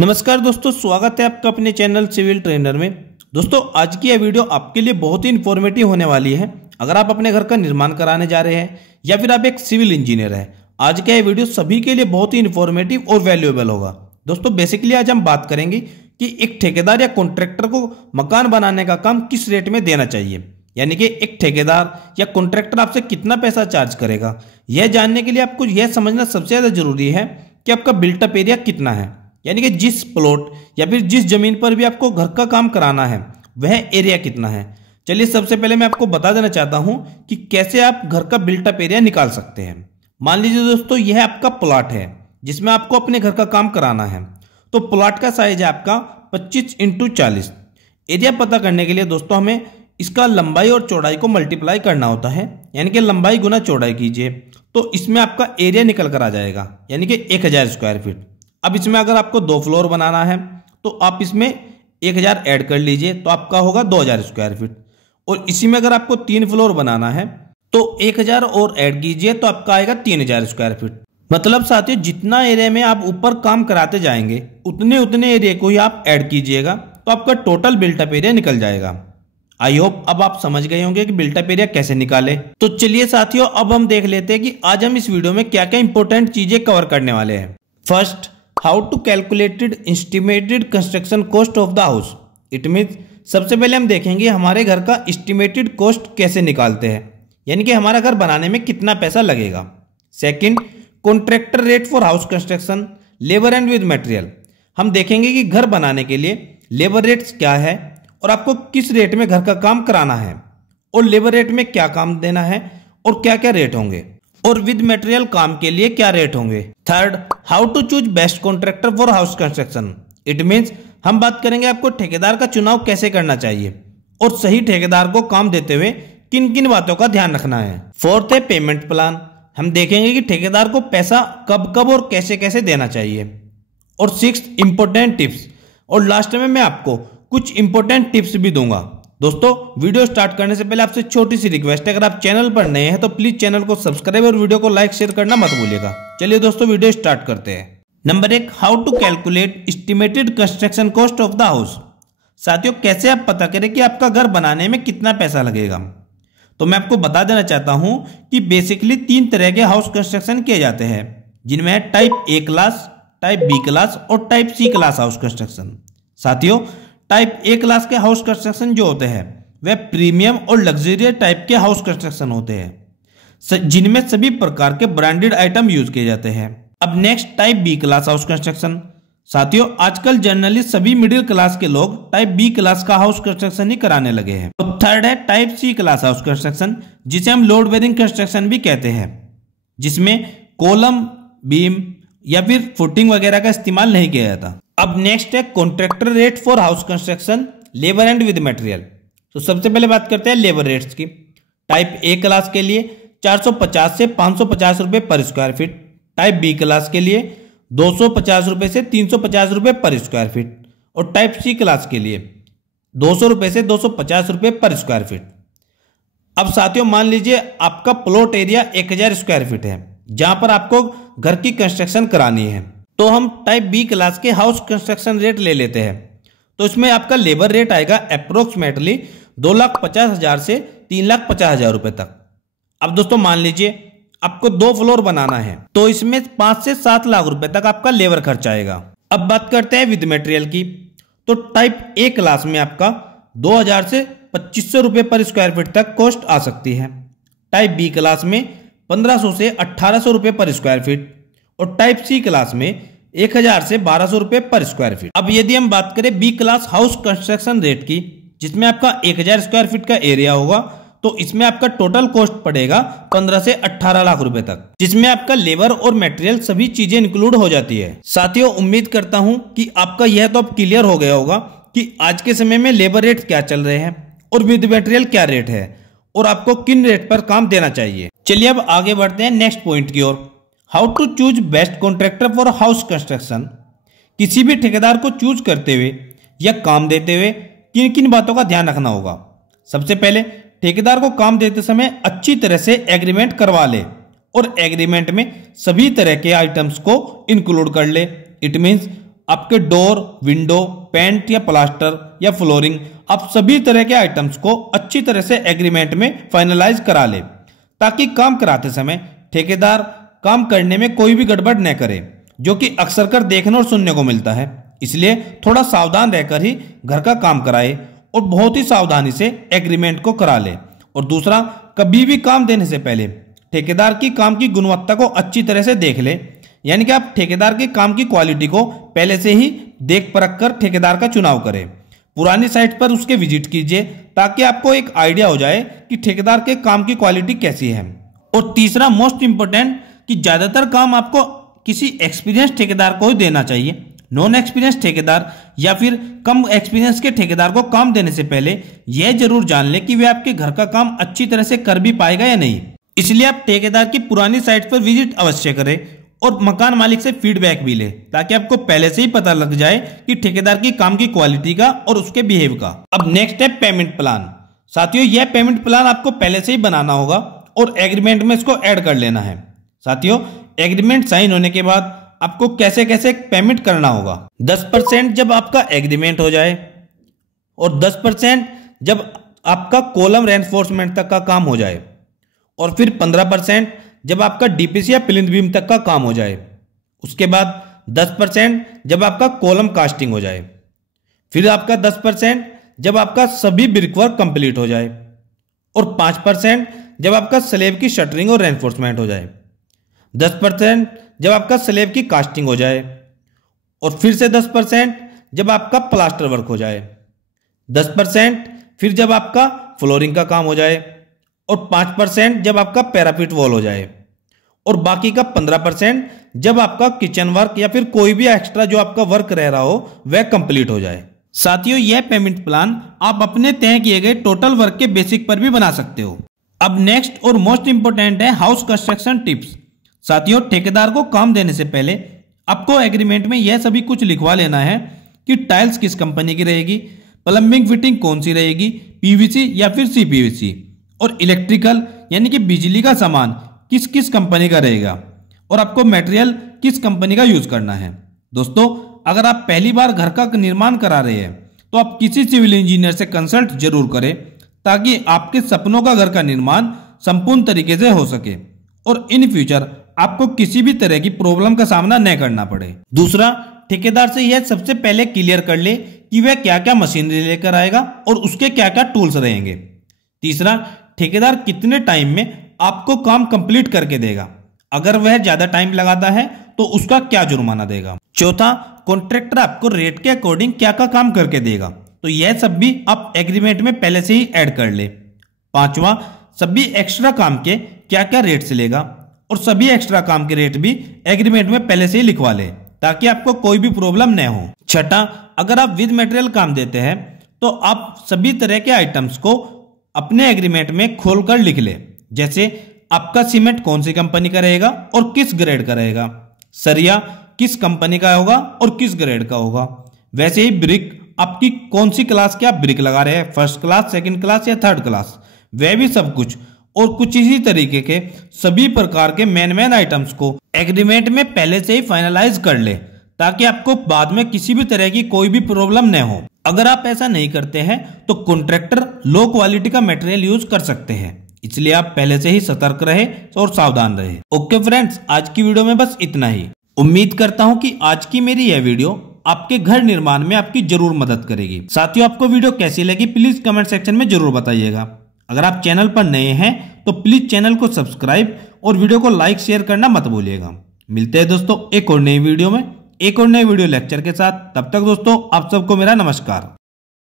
नमस्कार दोस्तों, स्वागत है आपका अपने चैनल सिविल ट्रेनर में। दोस्तों, आज की यह वीडियो आपके लिए बहुत ही इन्फॉर्मेटिव होने वाली है। अगर आप अपने घर का निर्माण कराने जा रहे हैं या फिर आप एक सिविल इंजीनियर हैं, आज का यह वीडियो सभी के लिए बहुत ही इन्फॉर्मेटिव और वैल्यूएबल होगा। दोस्तों, बेसिकली आज हम बात करेंगे कि एक ठेकेदार या कॉन्ट्रैक्टर को मकान बनाने का काम किस रेट में देना चाहिए, यानी कि एक ठेकेदार या कॉन्ट्रैक्टर आपसे कितना पैसा चार्ज करेगा। यह जानने के लिए आपको यह समझना सबसे ज़्यादा जरूरी है कि आपका बिल्टअप एरिया कितना है, यानी कि जिस प्लॉट या फिर जिस जमीन पर भी आपको घर का काम कराना है वह एरिया कितना है। चलिए, सबसे पहले मैं आपको बता देना चाहता हूं कि कैसे आप घर का बिल्टअप एरिया निकाल सकते हैं। मान लीजिए दोस्तों, यह आपका प्लॉट है जिसमें आपको अपने घर का काम कराना है। तो प्लॉट का साइज है आपका 25x40। एरिया पता करने के लिए दोस्तों हमें इसका लंबाई और चौड़ाई को मल्टीप्लाई करना होता है, यानी कि लंबाई गुना चौड़ाई कीजिए तो इसमें आपका एरिया निकल कर आ जाएगा, यानी कि 1000 स्क्वायर फीट। अब इसमें अगर आपको 2 फ्लोर बनाना है तो आप इसमें 1000 ऐड कर लीजिए तो आपका होगा 2000 स्क्वायर फीट। और इसी में अगर आपको 3 फ्लोर बनाना है तो 1000 और ऐड कीजिए तो आपका आएगा 3000 स्क्वायर फीट। मतलब साथियों, जितना एरिया में आप ऊपर काम कराते जाएंगे उतने एरिया को ही आप ऐड कीजिएगा तो आपका टोटल बिल्टअप एरिया निकल जाएगा। आई होप अब आप समझ गए होंगे कि बिल्टअप एरिया कैसे निकाले। तो चलिए साथियों, अब हम देख लेते हैं कि आज हम इस वीडियो में क्या क्या इंपॉर्टेंट चीजें कवर करने वाले हैं। First, how to calculated estimated construction cost of the house. It means सबसे पहले हम देखेंगे हमारे घर का एस्टिमेटेड कॉस्ट कैसे निकालते हैं, यानी कि हमारा घर बनाने में कितना पैसा लगेगा। Second, contractor rate for house construction, labour and with material. हम देखेंगे कि घर बनाने के लिए लेबर रेट्स क्या है और आपको किस रेट में घर का काम कराना है, और लेबर रेट में क्या काम देना है और क्या क्या रेट होंगे, और विद मटेरियल काम के लिए क्या रेट होंगे। Third, how to choose best contractor for house construction. It means हम बात करेंगे आपको ठेकेदार का चुनाव कैसे करना चाहिए और सही ठेकेदार को काम देते हुए किन किन बातों का ध्यान रखना है। फोर्थ है पेमेंट प्लान। हम देखेंगे कि ठेकेदार को पैसा कब कब और कैसे कैसे देना चाहिए। और सिक्स्थ, इंपॉर्टेंट टिप्स। और लास्ट में मैं आपको कुछ इंपॉर्टेंट टिप्स भी दूंगा। दोस्तों, वीडियो स्टार्ट करने से पहले आपसे छोटी सी रिक्वेस्ट है, अगर आप चैनल पर नए हैं तो प्लीज चैनल को सब्सक्राइब और वीडियो को लाइक शेयर करना मत भूलिएगा। चलिए दोस्तों, वीडियो स्टार्ट करते हैं। Number 1, how to calculate estimated construction cost of the house. साथियों, कैसे आप पता करें कि आपका घर बनाने में कितना पैसा लगेगा। तो मैं आपको बता देना चाहता हूं कि बेसिकली 3 तरह के हाउस कंस्ट्रक्शन किए जाते हैं, जिनमें है type A class, type B class और type C class house construction. साथियों, टाइप ए क्लास के हाउस कंस्ट्रक्शन जो होते हैं वह प्रीमियम और लग्जरियस टाइप के हाउस कंस्ट्रक्शन होते हैं, जिनमें सभी प्रकार के ब्रांडेड आइटम यूज किए जाते हैं। अब next, type B class house construction. साथियों, आजकल जनरली सभी मिडिल क्लास के लोग टाइप बी क्लास का हाउस कंस्ट्रक्शन ही कराने लगे हैं। तो थर्ड है type C class house construction, जिसे हम लोड बेरिंग कंस्ट्रक्शन भी कहते हैं, जिसमें कॉलम, बीम या फिर फुटिंग वगैरह का इस्तेमाल नहीं किया जाता। अब नेक्स्ट है contractor rate for house construction, labour and with material. तो सबसे पहले बात करते हैं लेबर रेट्स की। टाइप ए क्लास के लिए 450 से 550 रुपए पर square feet, type B class के लिए 250 रुपए से 350 रुपए पर स्क्वायर फीट, और टाइप सी क्लास के लिए 200 रुपए से 250 रुपए पर स्क्वायर फीट। अब साथियों, मान लीजिए आपका प्लॉट एरिया 1000 स्क्वायर फीट है, जहां पर आपको घर की कंस्ट्रक्शन करानी है। तो हम टाइप बी क्लास के हाउस कंस्ट्रक्शन रेट ले लेते हैं। तो इसमें आपका लेबर रेट आएगा अप्रोक्सीमेटली 2,50,000 से 3,50,000 रुपए तक। अब दोस्तों, मान लीजिए आपको 2 फ्लोर बनाना है तो इसमें 5 से 7 लाख रुपए तक आपका लेबर खर्च आएगा। अब बात करते हैं विद मटेरियल की। तो टाइप ए क्लास में आपका 2000 से 2500 रुपए पर स्क्वायर फीट तक कॉस्ट आ सकती है। टाइप बी क्लास में 1500 से 1800 रुपए पर स्क्वायर फीट, और टाइप सी क्लास में 1000 से 1200 रुपए पर स्क्वायर फीट। अब यदि हम बात करें B class house construction rate की, जिसमें आपका 1000 स्क्वायर फीट का एरिया होगा, तो इसमें आपका टोटल कॉस्ट पड़ेगा 15 से 18 लाख रुपए तक, जिसमें आपका लेबर और मटेरियल सभी चीजें इंक्लूड हो जाती है। साथियों, उम्मीद करता हूं कि आपका यह तो अब क्लियर हो गया होगा कि आज के समय में लेबर रेट क्या चल रहे हैं और विद मटेरियल क्या रेट है और आपको किन रेट पर काम देना चाहिए। चलिए अब आगे बढ़ते हैं नेक्स्ट पॉइंट की ओर। How to choose best contractor for house construction. किसी भी ठेकेदार को चूज करते हुए या काम देते हुए किन किन बातों का ध्यान रखना होगा। सबसे पहले, ठेकेदार को काम देते समय अच्छी तरह से एग्रीमेंट करवा ले और एग्रीमेंट में सभी तरह के आइटम्स को इंक्लूड कर ले। इट मीन्स आपके डोर, विंडो, पेंट या प्लास्टर या फ्लोरिंग, आप सभी तरह के आइटम्स को अच्छी तरह से एग्रीमेंट में फाइनलाइज करा ले, ताकि काम कराते समय ठेकेदार काम करने में कोई भी गड़बड़ न करे, जो कि अक्सर कर देखने और सुनने को मिलता है। इसलिए थोड़ा सावधान रहकर ही घर का काम कराए और बहुत ही सावधानी से एग्रीमेंट को करा ले। और दूसरा, कभी भी काम देने से पहले ठेकेदार की काम की गुणवत्ता को अच्छी तरह से देख ले, यानी कि आप ठेकेदार के काम की क्वालिटी को पहले से ही देख परख कर ठेकेदार का चुनाव करें। पुरानी साइट पर उसके विजिट कीजिए, ताकि आपको एक आइडिया हो जाए कि ठेकेदार के काम की क्वालिटी कैसी है। और तीसरा मोस्ट इंपोर्टेंट, कि ज्यादातर काम आपको किसी एक्सपीरियंस ठेकेदार को ही देना चाहिए। नॉन एक्सपीरियंस ठेकेदार या फिर कम एक्सपीरियंस के ठेकेदार को काम देने से पहले यह जरूर जान ले कि वे आपके घर का काम अच्छी तरह से कर भी पाएगा या नहीं। इसलिए आप ठेकेदार की पुरानी साइट पर विजिट अवश्य करें और मकान मालिक से फीडबैक भी ले, ताकि आपको पहले से ही पता लग जाए कि ठेकेदार की काम की क्वालिटी का और उसके बिहेव का। अब नेक्स्ट है पेमेंट प्लान। साथियों, यह पेमेंट प्लान आपको पहले से ही बनाना होगा और एग्रीमेंट में इसको ऐड कर लेना है। साथियों, एग्रीमेंट साइन होने के बाद आपको कैसे कैसे पेमेंट करना होगा। 10% जब आपका एग्रीमेंट हो जाए, और 10% जब आपका कॉलम रेनफोर्समेंट तक का काम हो जाए, और फिर 15% जब आपका डीपीसी या प्लिंथ बीम तक का काम हो जाए। उसके बाद 10% जब आपका कॉलम कास्टिंग हो जाए। फिर आपका 10% जब आपका सभी ब्रिकवर्क कंप्लीट हो जाए, और 5% जब आपका स्लेब की शटरिंग और रेनफोर्समेंट हो जाए। 10% जब आपका स्लेब की कास्टिंग हो जाए, और फिर से 10% जब आपका प्लास्टर वर्क हो जाए। 10% फिर जब आपका फ्लोरिंग का काम हो जाए, और 5% जब आपका पैराफिट वॉल हो जाए, और बाकी का 15% जब आपका किचन वर्क या फिर कोई भी एक्स्ट्रा जो आपका वर्क रह रहा हो वह कंप्लीट हो जाए। साथियों, यह पेमेंट प्लान आप अपने तय किए गए टोटल वर्क के बेसिक पर भी बना सकते हो। अब नेक्स्ट और मोस्ट इंपोर्टेंट है हाउस कंस्ट्रक्शन टिप्स। साथियों, ठेकेदार को काम देने से पहले आपको एग्रीमेंट में यह सभी कुछ लिखवा लेना है कि टाइल्स किस कंपनी की रहेगी, प्लम्बिंग फिटिंग कौन सी रहेगी, पीवीसी या फिर सीपीवीसी, और इलेक्ट्रिकल यानी कि बिजली का सामान किस किस कंपनी का रहेगा, और आपको मटेरियल किस कंपनी का यूज करना है। दोस्तों, अगर आप पहली बार घर का निर्माण करा रहे हैं तो आप किसी सिविल इंजीनियर से कंसल्ट जरूर करें, ताकि आपके सपनों का घर का निर्माण संपूर्ण तरीके से हो सके और इन फ्यूचर आपको किसी भी तरह की प्रॉब्लम का सामना न करना पड़े। दूसरा, ठेकेदार से यह सबसे पहले क्लियर कर ले कि वह क्या क्या मशीनरी लेकर आएगा और उसके क्या क्या टूल्स रहेंगे। तीसरा, ठेकेदार कितने टाइम में आपको काम कंप्लीट करके देगा, अगर वह ज्यादा टाइम लगाता है तो उसका क्या जुर्माना देगा। चौथा, कॉन्ट्रैक्टर आपको रेट के अकॉर्डिंग क्या क्या काम करके देगा, तो यह सब भी आप एग्रीमेंट में पहले से ही ऐड कर ले। पांचवा, सभी एक्स्ट्रा काम के क्या क्या रेट्स लेगा, और सभी एक्स्ट्रा काम के रेट भी एग्रीमेंट में पहले से ही लिखवा ले, ताकि आपको कोई भी प्रॉब्लम न हो। छठा, अगर आप विद मटेरियल काम देते हैं तो आप सभी तरह के आइटम्स को अपने एग्रीमेंट में खोलकर लिख ले, जैसे आपका सीमेंट कौन सी कंपनी का रहेगा और किस ग्रेड का रहेगा, सरिया किस कंपनी का होगा और किस ग्रेड का होगा, वैसे ही ब्रिक आपकी कौन सी क्लास के आप ब्रिक लगा रहे हैं, फर्स्ट क्लास, सेकंड क्लास या थर्ड क्लास, वह भी सब कुछ। और कुछ इसी तरीके के सभी प्रकार के मेन आइटम्स को एग्रीमेंट में पहले से ही फाइनलाइज कर ले, ताकि आपको बाद में किसी भी तरह की कोई भी प्रॉब्लम न हो। अगर आप ऐसा नहीं करते हैं तो कॉन्ट्रैक्टर लो क्वालिटी का मटेरियल यूज कर सकते हैं, इसलिए आप पहले से ही सतर्क रहे और सावधान रहे। ओके फ्रेंड्स, आज की वीडियो में बस इतना ही। उम्मीद करता हूं कि आज की मेरी यह वीडियो आपके घर निर्माण में आपकी जरूर मदद करेगी। साथियों, आपको वीडियो कैसी लगी प्लीज कमेंट सेक्शन में जरूर बताइएगा। अगर आप चैनल पर नए हैं तो प्लीज चैनल को सब्सक्राइब और वीडियो को लाइक शेयर करना मत भूलिएगा। मिलते हैं दोस्तों एक और नई वीडियो में, एक और नए वीडियो लेक्चर के साथ। तब तक दोस्तों आप सबको मेरा नमस्कार।